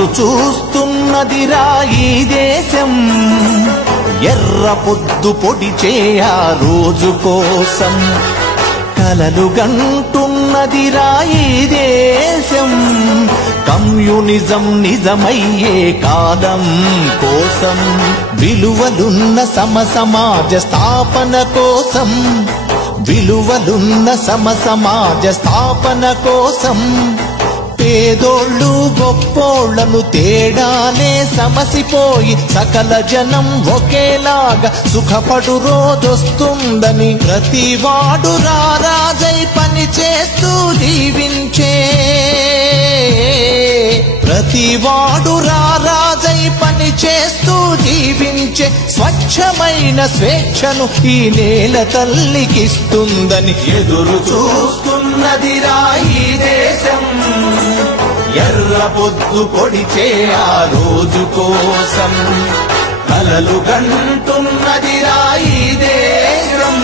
ఎదురు చూస్తున్నదిరా ఈ దేశం ఎర్ర పొద్దు పొడిచే ఆ రోజు కోసం కలలు గంటున్నదిరా ఈ దేశం కమ్యూనిజం నిజమయ్యే కాలం కోసం విలువలున్న సమసమాజ స్థాపన కోసం విలువలున్న సమసమాజ స్థాపన కోసం పేదోళ్ళు గొప్పోళ్లను తేడాలే సమసిపోయి సకల జనం ఒకేలాగా సుఖపడు రోజొస్తుందని ప్రతివాడు రారాజై పని చేస్తూ దీవించే ప్రతివాడు రారాజై పని చేస్తూ దీవించే స్వచ్ఛమైన స్వేచ్ఛను ఈ నేల తల్లికిస్తుందని ఎదురు చూస్తున్నదిరా ఈ దేశం ఎర్ర పొద్దు పొడిచే ఆ రోజు కోసం కలలు గంటున్నదిరా ఈ దేశం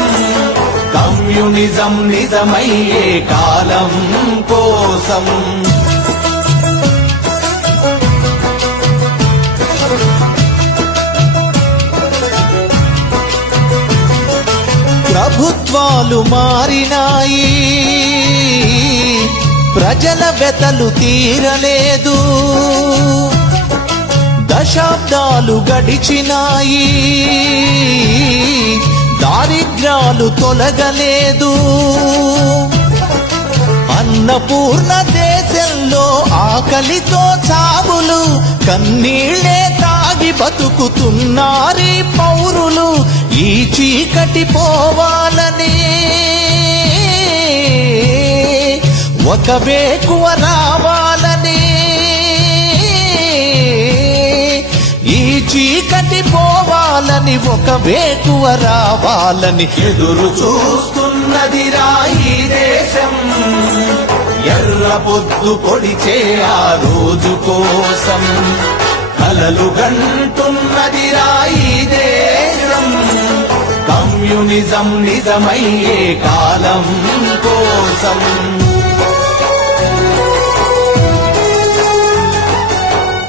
కమ్యూనిజం నిజమయ్యే కాలం కోసం ప్రభుత్వాలు మారినాయి ప్రజల వెతలు తీరలేదు దశాబ్దాలు గడిచినాయి దారిద్ర్యాలు తొలగలేదు అన్నపూర్ణ దేశంలో ఆకలితో చావులు కన్నీళ్లే తాగి బతుకుతున్నారీ పౌరులు ఈ చీకటి పోవాలని ఒక వేకువ రావాలని ఈ చీకటి పోవాలని ఒక వేకువ రావాలని ఎదురు చూస్తున్నదిరా ఈ దేశం ఎర్ర పొద్దు పొడిచే ఆ రోజు కోసం కలలు గంటున్నదిరా ఈ దేశం కమ్యూనిజం నిజమయ్యే కాలం కోసం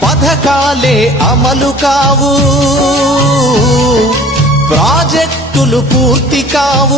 పథకాలే అమలు కావు ప్రాజెక్టులు పూర్తి కావు